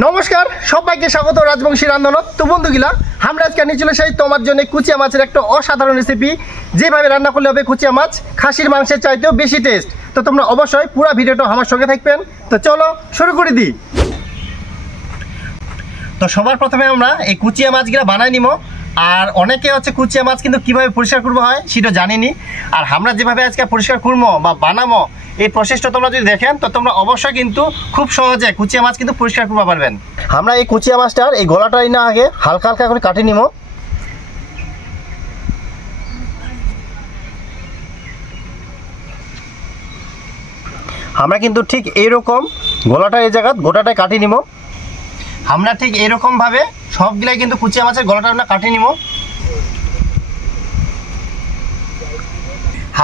নমস্কার, সবাইকে স্বাগত রাজবংশী রান্নানত। তো বন্ধুগুলা, আমরা আজকে নিয়ে চলে এসেছি তোমার জন্য কুচিয়া মাছের একটা অসাধারণ রেসিপি। যেভাবে রান্না করলে হবে কুচিয়া মাছ খাসির মাংসের চাইতেও বেশি টেস্ট। তো তোমরা অবশ্যই পুরো ভিডিওটা আমার সঙ্গে থাকবেন। তো চলো শুরু করে দিই। তো সবার প্রথমে আমরা এই কুচিয়া মাছগুলা বানাই নিব। আর অনেকে হচ্ছে কুচিয়া মাছ কিন্তু কীভাবে পরিষ্কার করবো হয় সেটা জানিনি। আর আমরা যেভাবে আজকে পরিষ্কার করবো বা বানাবো এই প্রসেসটা তোমরা যদি দেখেন তো তোমরা অবশ্যই কিন্তু খুব সহজে কুচিয়া মাছ কিন্তু পরিষ্কার করতে পারবেন। আমরা এই কুচিয়া মাছটার এই গলাটাই না আগে হালকা হালকা করে কাটে নিব। আমরা কিন্তু ঠিক এইরকম গলাটা এই জায়গা গোটাটাই কাটি নিব। আমরা ঠিক এরকমভাবে সবগুলাই কিন্তু কুচিয়া মাছের গলাটা আমরা কাটি নিব।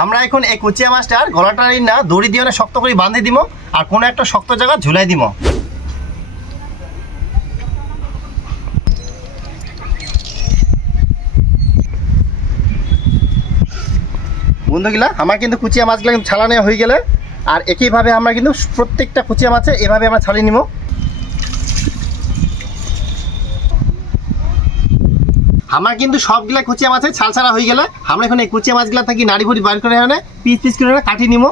আমরা এখন এই কুচিয়া মাছটার গলাটাই না দড়ি দিয়ে শক্ত করে বাঁধে দিব আর কোনো একটা শক্ত জায়গা ঝুলাই দিব। বন্ধুগুলা, আমার কিন্তু কুচিয়া মাছগুলো কিন্তু ছাড়ানো হয়ে গেলে আর একইভাবে আমরা কিন্তু প্রত্যেকটা কুচিয়া মাছে এভাবে আমরা ছাড়িয়ে নিব। আমার কিন্তু সবগুলা কুচিয়া মাছের ছাল ছাড়া হয়ে গেলে আমরা এখন এই কুচিয়া মাছগুলা থাকি নাড়ি ভুড়ি বার করে এনে পিস পিস করে কাটিয়ে নিব।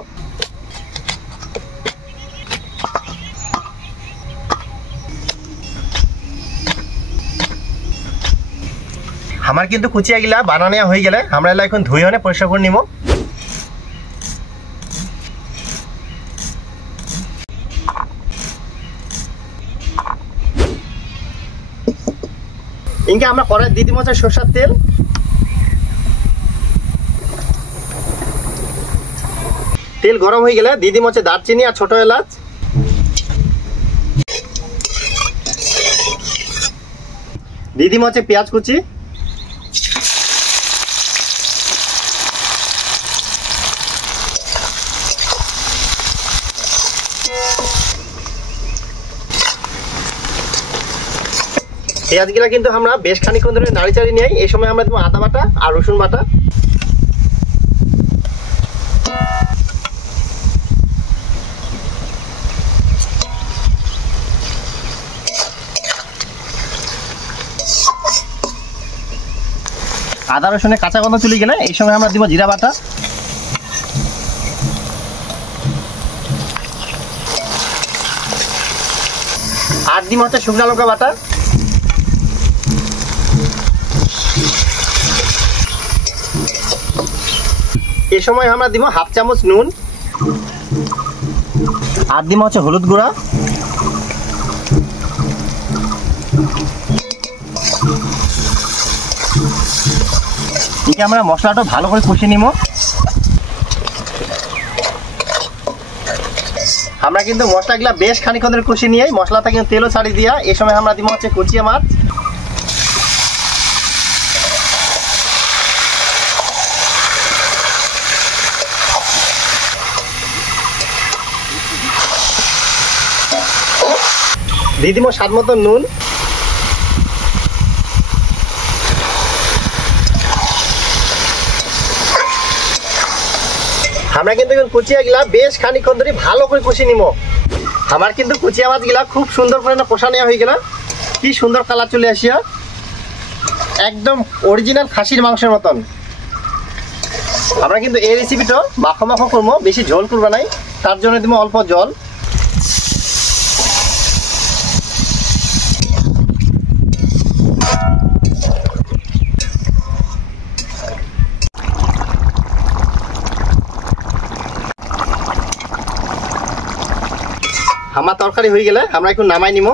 আমার কিন্তু কুচিয়াগুলা বানানো হয়ে গেলে আমরা এলা এখন ধুয়ে এনে পরিষ্কার করে নিব। ইনকে আমরা কড়াই দিয়ে দিব সরষের তেল। তেল গরম হয়ে গেলে দিয়ে দিব দারচিনি আর ছোট এলাচ। দিয়ে দিব পেঁয়াজ কুচি। পেঁয়াজগুলা কিন্তু আমরা বেশ খানিকক্ষণ ধরে নাড়ি চাড়ি নিই। এই সময় আমরা দেবো আদা বাটা আর রসুন বাটা। আদা রসুনের কাঁচা গন্ধ চলে গেলে এই সময় আমরা দিব জিরা বাটা। আর দিব শুকনো লঙ্কা বাটা। এই সময় আমরা দিব হাফ চামচ নুন আর দিব হলুদ গুঁড়া। ঠিক আমরা মশলাটা ভালো করে কষিয়ে নিব। আমরা কিন্তু মশলাগুলা বেশ খানিকক্ষণ ধরে কষিয়ে নিয়ে মশলাটা কিন্তু তেলও ছাড়ি দিয়া এই সময় আমরা দিব কুচিয়া মাছ। দিয়ে দিব স্বাদ মতো নুন। আমরা কিন্তু কুচিয়া গুলা বেশ খানিকক্ষণ ধরে ভালো করে কষিয়ে নিব। আমার কিন্তু কুচিয়া মাছগুলা খুব সুন্দর করে কষা নেওয়া হয়ে গেল। কি সুন্দর কালার চলে আসিয়া একদম অরিজিনাল খাসির মাংসের মতন। আমরা কিন্তু এই রেসিপিটা মাখো মাখো করবো, বেশি ঝোল করবো নাই। তার জন্য দিব অল্প জল। আমার তরকারি হয়ে গেলে আমরা এখন নামাই নিব।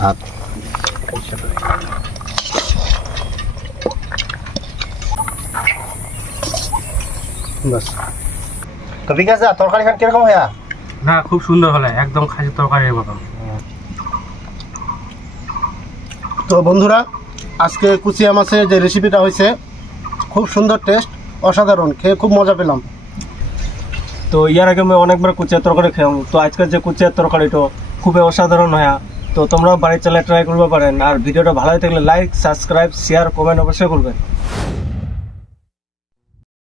ভাত। বাস তো বিকাশ দা তরকারি খান কিরকম হয়া? না খুব সুন্দর হলো, একদম খাসির তরকারির মতো। তো বন্ধুরা আজকে কুচিয়া মাছের যে রেসিপিটা হয়েছে খুব সুন্দর টেস্ট, অসাধারণ, খেয়ে খুব মজা পেলাম। তো ইয়ার আগে আমি অনেকবার কুচিয়ার তরকারি খেলাম, তো আজকের যে কুচিয়ার তরকারিটা খুবই অসাধারণ হয়। তো তোমরাও বাড়ির চালে ট্রাই করতে পারেন। আর ভিডিওটা ভালো থাকলে লাইক, সাবস্ক্রাইব, শেয়ার, কমেন্ট অবশ্যই করবেন।